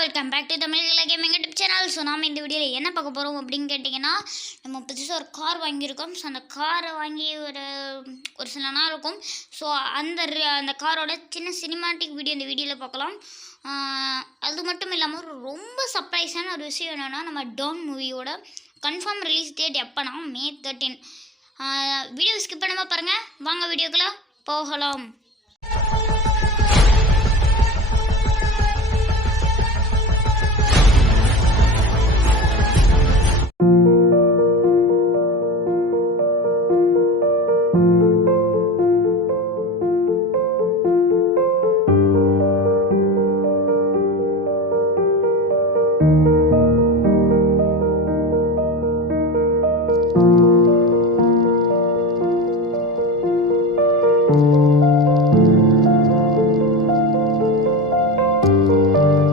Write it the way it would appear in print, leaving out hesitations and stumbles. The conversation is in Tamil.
Welcome back to Tamil gaming YouTube channel. So நாம் இந்த வீடியோவில் என்ன பார்க்க போகிறோம் அப்படின்னு கேட்டிங்கன்னா, நம்ம புதுசாக ஒரு கார் வாங்கியிருக்கோம். ஸோ அந்த காரை வாங்கி ஒரு சில நாள் இருக்கும். ஸோ அந்த காரோட சின்ன சினிமாட்டிக் வீடியோ இந்த வீடியோவில் பார்க்கலாம். அது மட்டும் இல்லாமல் ரொம்ப சர்ப்ரைஸான ஒரு விஷயம் என்னென்னா, நம்ம டான் மூவியோட கன்ஃபார்ம் ரிலீஸ் டேட் எப்போனா May 13. வீடியோ ஸ்கிப் பண்ணாமல் பாருங்கள். வாங்க வீடியோக்குள்ளே போகலாம்.